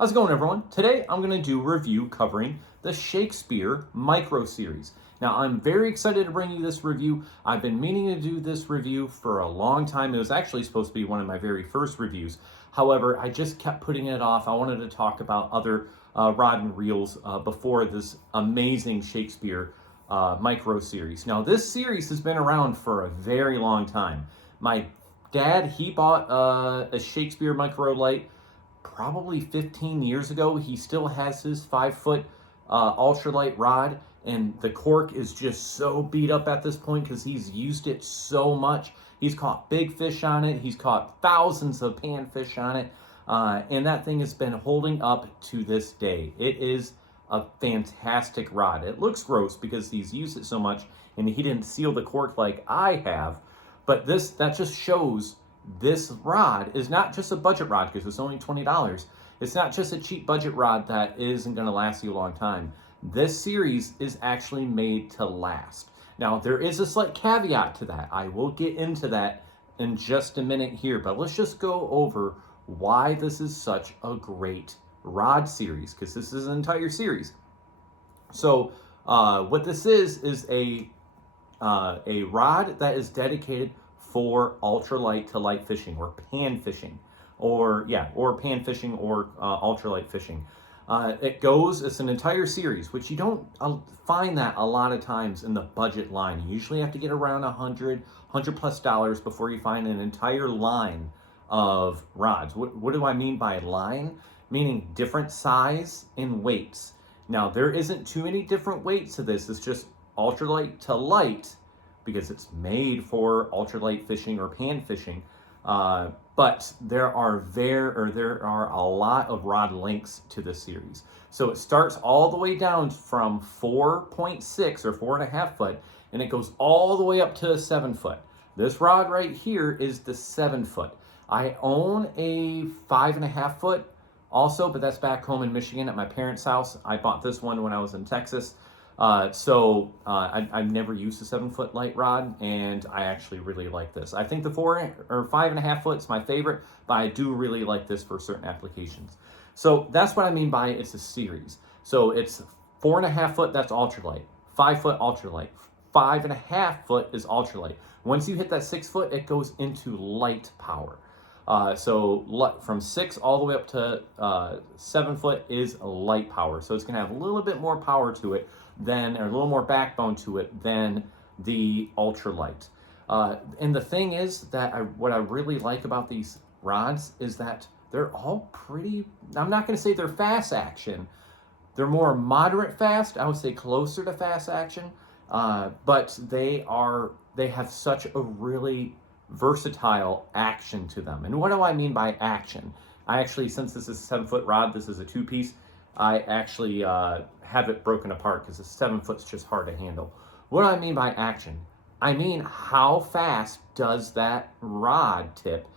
How's it going, everyone? Today I'm going to do a review covering the Shakespeare Micro Series. Now, I'm very excited to bring you this review. I've been meaning to do this review for a long time. It was actually supposed to be one of my very first reviews. However, I just kept putting it off. I wanted to talk about other rod and reels before this amazing Shakespeare Micro Series. Now, this series has been around for a very long time. My dad, he bought a Shakespeare Micro Lite probably 15 years ago. He still has his 5-foot ultralight rod, and the cork is just so beat up at this point because he's used it so much. He's caught big fish on it. He's caught thousands of panfish on it, and that thing has been holding up to this day. It is a fantastic rod. It looks gross because he's used it so much and he didn't seal the cork like I have, but that just shows this rod is not just a budget rod because it's only $20. It's not just a cheap budget rod that isn't going to last you a long time. This series is actually made to last. Now, there is a slight caveat to that. I will get into that in just a minute here, but let's just go over why this is such a great rod series, because this is an entire series. So what this is a rod that is dedicated for ultralight to light fishing, or pan fishing, or pan fishing, or ultralight fishing. It's an entire series, which you don't find that a lot of times in the budget line. You usually have to get around $100 plus before you find an entire line of rods. What do I mean by line? Meaning different size and weights. Now, there isn't too many different weights to this. It's just ultralight to light, because it's made for ultralight fishing or pan fishing. But there are a lot of rod lengths to this series. So it starts all the way down from 4.6 or 4.5 foot, and it goes all the way up to 7 foot. This rod right here is the 7 foot. I own a 5.5 foot also, but that's back home in Michigan at my parents' house. I bought this one when I was in Texas. I've never used a 7-foot light rod, and I actually really like this. I think the 4 or 5.5 foot is my favorite, but I do really like this for certain applications. So that's what I mean by it's a series. So it's 4.5 foot, that's ultralight. 5 foot ultralight. 5.5 foot is ultralight. Once you hit that 6 foot, it goes into light power. So from 6 all the way up to 7 foot is light power. So it's going to have a little bit more power to it or a little more backbone to it than the ultralight. And the thing is that what I really like about these rods is that they're all pretty, I'm not going to say they're fast action. They're more moderate fast. I would say closer to fast action. But they have such a really versatile action to them. And what do I mean by action? I actually, since this is a 7-foot rod, this is a 2-piece, I actually have it broken apart because a 7 foot's just hard to handle. What do I mean by action? I mean, how fast does that rod tip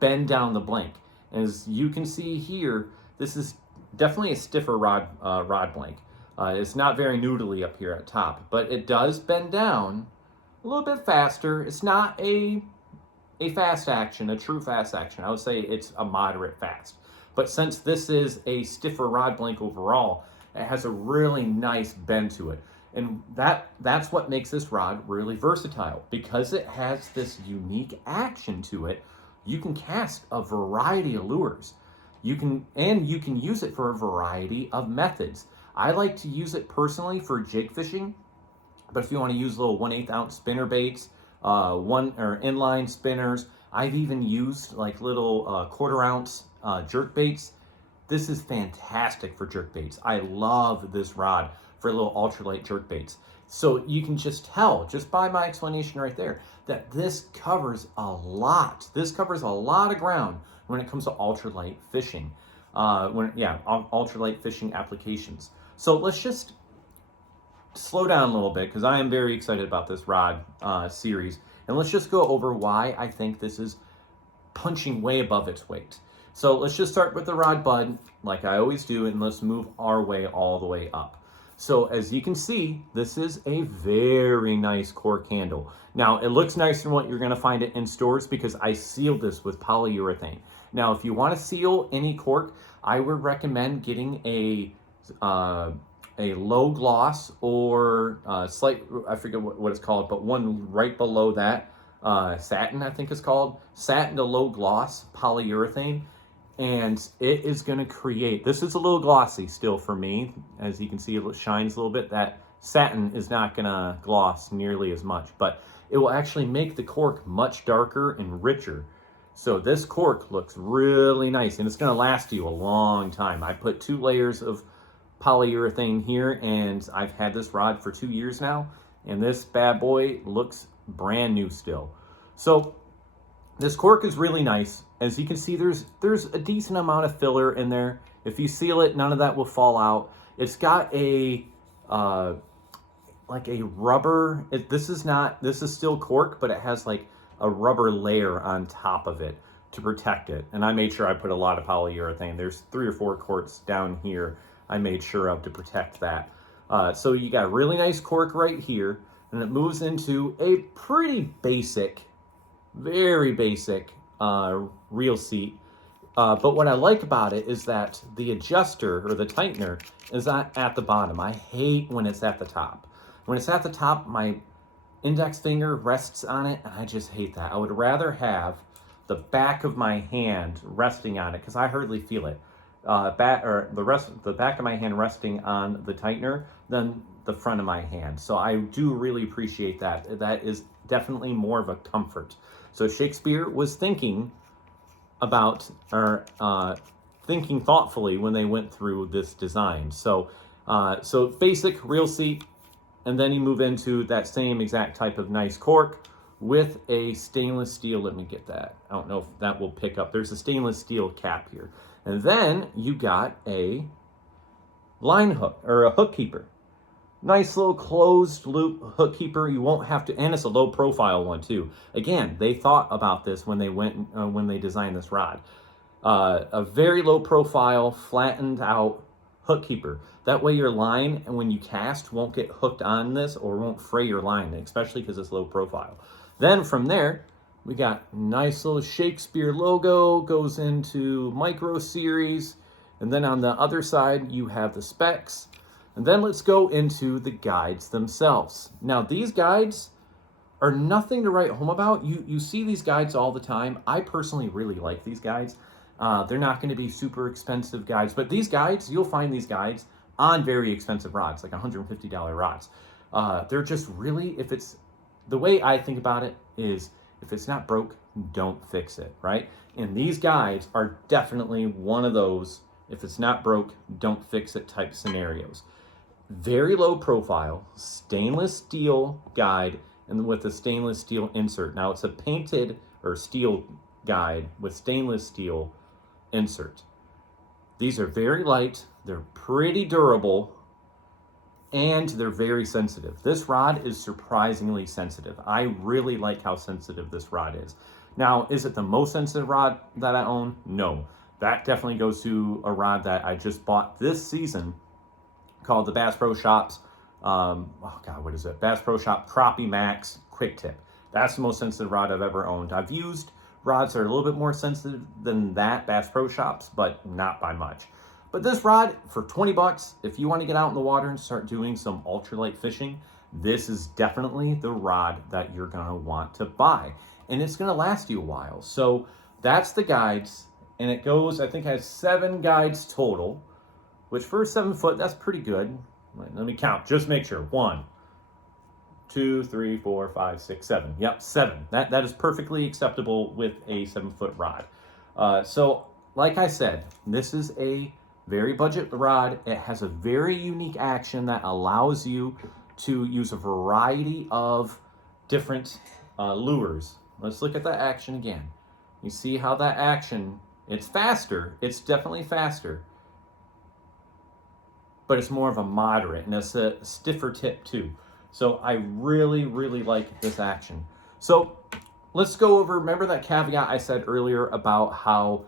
bend down the blank? As you can see here, this is definitely a stiffer rod blank. It's not very noodly up here at top, but it does bend down a little bit faster. It's not a fast action, a true fast action. I would say it's a moderate fast. But since this is a stiffer rod blank overall, it has a really nice bend to it. And that's what makes this rod really versatile. Because it has this unique action to it, you can cast a variety of lures. You can use it for a variety of methods. I like to use it personally for jig fishing, but if you want to use little 1/8 ounce spinner baits, inline spinners, I've even used like little 1/4 ounce jerk baits. This is fantastic for jerk baits. I love this rod for little ultralight jerk baits. So you can just tell, just by my explanation right there, that this covers a lot. This covers a lot of ground when it comes to ultralight fishing. Ultralight fishing applications. So let's just slow down a little bit because I am very excited about this rod series. And let's just go over why I think this is punching way above its weight. So let's just start with the rod bud, like I always do, and let's move our way all the way up. So as you can see, this is a very nice cork handle. Now, it looks nicer than what you're going to find it in stores because I sealed this with polyurethane. Now, if you want to seal any cork, I would recommend getting a low gloss or slight, I forget what it's called, but one right below that, satin, I think it's called, satin to low gloss polyurethane. And it is going to create, this is a little glossy still for me. As you can see, it shines a little bit. That satin is not going to gloss nearly as much, but it will actually make the cork much darker and richer. So this cork looks really nice, and it's going to last you a long time. I put 2 layers of polyurethane here, and I've had this rod for 2 years now, and this bad boy looks brand new still. So this cork is really nice. As you can see, there's a decent amount of filler in there. If you seal it, none of that will fall out. It's got a like a rubber, this is still cork, but it has like a rubber layer on top of it to protect it. And I made sure I put a lot of polyurethane. There's 3 or 4 quarts down here I made sure of to protect that. So you got a really nice cork right here, and it moves into a pretty basic, very basic reel seat. But what I like about it is that the adjuster or the tightener is not at the bottom. I hate when it's at the top. When it's at the top, my index finger rests on it, and I just hate that. I would rather have the back of my hand resting on it because I hardly feel it. The back of my hand resting on the tightener than the front of my hand. So I do really appreciate that. That is definitely more of a comfort. So Shakespeare was thinking about, or thinking thoughtfully when they went through this design. So basic reel seat, and then you move into that same exact type of nice cork with a stainless steel. Let me get that. I don't know if that will pick up. There's a stainless steel cap here. And then you got a line hook, or a hook keeper. Nice little closed loop hook keeper. You won't have to, and it's a low profile one too. Again, they thought about this when they when they designed this rod. A very low profile, flattened out hook keeper. That way your line, and when you cast, won't get hooked on this or won't fray your line, especially because it's low profile. Then from there, we got nice little Shakespeare logo, goes into Micro Series. And then on the other side, you have the specs. And then let's go into the guides themselves. Now, these guides are nothing to write home about. You see these guides all the time. I personally really like these guides. They're not going to be super expensive guides, but these guides, you'll find these guides on very expensive rods, like $150 rods. They're just really, the way I think about it is, if it's not broke, don't fix it, right? And these guides are definitely one of those, if it's not broke, don't fix it type scenarios. Very low profile, stainless steel guide, and with a stainless steel insert. Now it's a painted or steel guide with stainless steel insert. These are very light, they're pretty durable, and they're very sensitive. This rod is surprisingly sensitive. I really like how sensitive this rod is. Now, is it the most sensitive rod that I own? No. That definitely goes to a rod that I just bought this season called the Bass Pro Shops, Bass Pro Shop Crappie Max Quick Tip. That's the most sensitive rod I've ever owned. I've used rods that are a little bit more sensitive than that, Bass Pro Shops, but not by much. But this rod, for 20 bucks, if you want to get out in the water and start doing some ultralight fishing, this is definitely the rod that you're going to want to buy. And it's going to last you a while. So that's the guides. And it goes, I think it has 7 guides total, which for a 7 foot, that's pretty good. Let me count, just make sure. 1, 2, 3, 4, 5, 6, 7. Yep, 7. That is perfectly acceptable with a 7 foot rod. So like I said, this is a very budget rod. It has a very unique action that allows you to use a variety of different lures. Let's look at that action again. You see how that action, it's faster. It's definitely faster, but it's more of a moderate, and it's a stiffer tip too. So I really, really like this action. So let's go over, remember that caveat I said earlier about how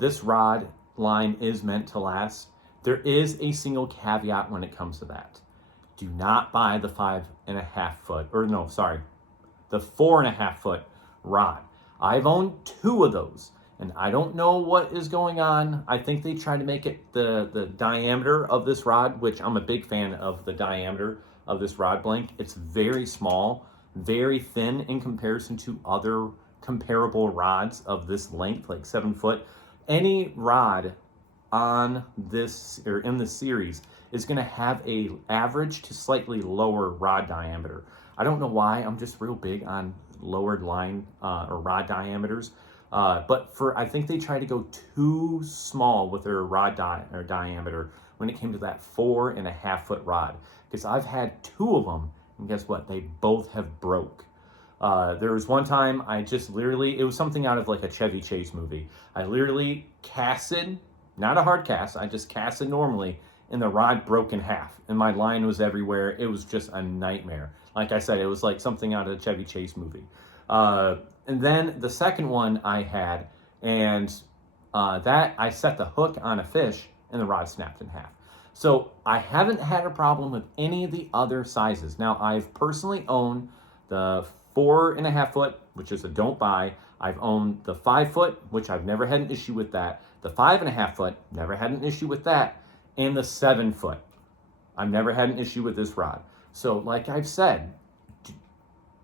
this rod line is meant to last? There is a single caveat when it comes to that. Do not buy the 5.5 foot, the 4.5 foot rod. I've owned 2 of those, And I don't know what is going on. I think they try to make it the diameter of this rod, which I'm a big fan of the diameter of this rod blank. It's very small, very thin in comparison to other comparable rods of this length, like 7 foot. Any rod on this or in this series is going to have a average to slightly lower rod diameter. I don't know why. I'm just real big on lowered line or rod diameters. But I think they try to go too small with their rod diameter when it came to that 4.5 foot rod. Because I've had 2 of them, and guess what? They both have broke. There was one time I just literally, it was something out of like a Chevy Chase movie. I literally casted, not a hard cast, I just casted normally, and the rod broke in half, and my line was everywhere. It was just a nightmare. Like I said, it was like something out of a Chevy Chase movie. And then the second one I had, and that I set the hook on a fish, and the rod snapped in half. So I haven't had a problem with any of the other sizes. Now, I've personally owned the 4.5 foot, which is a don't buy. I've owned the 5 foot, which I've never had an issue with that. The 5.5 foot, never had an issue with that. And the 7 foot, I've never had an issue with this rod. So like I've said,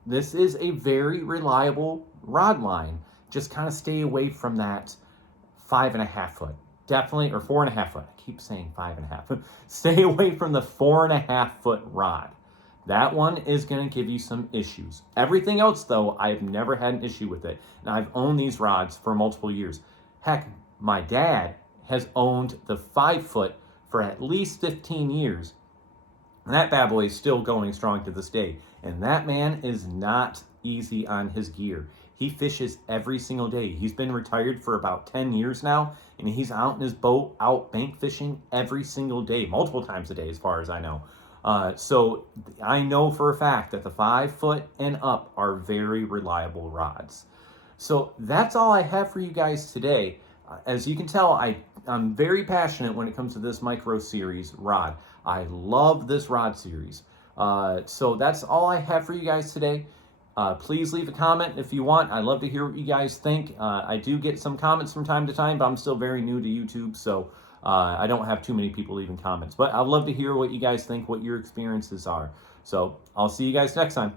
this is a very reliable rod line. Just kind of stay away from that 5.5 foot. Definitely, or 4.5 foot. I keep saying 5.5. Stay away from the 4.5 foot rod. That one is going to give you some issues. Everything else, though, I've never had an issue with it. And I've owned these rods for multiple years. Heck, my dad has owned the 5 foot for at least 15 years. And that bad boy is still going strong to this day. And that man is not easy on his gear. He fishes every single day. He's been retired for about 10 years now, and he's out in his boat, out bank fishing every single day, multiple times a day as far as I know. So I know for a fact that the 5 foot and up are very reliable rods. So that's all I have for you guys today. As you can tell, I'm very passionate when it comes to this Micro Series rod. I love this rod series. So that's all I have for you guys today. Please leave a comment if you want. I'd love to hear what you guys think. I do get some comments from time to time, but I'm still very new to YouTube, so I don't have too many people leaving comments. But I'd love to hear what you guys think, what your experiences are. So I'll see you guys next time.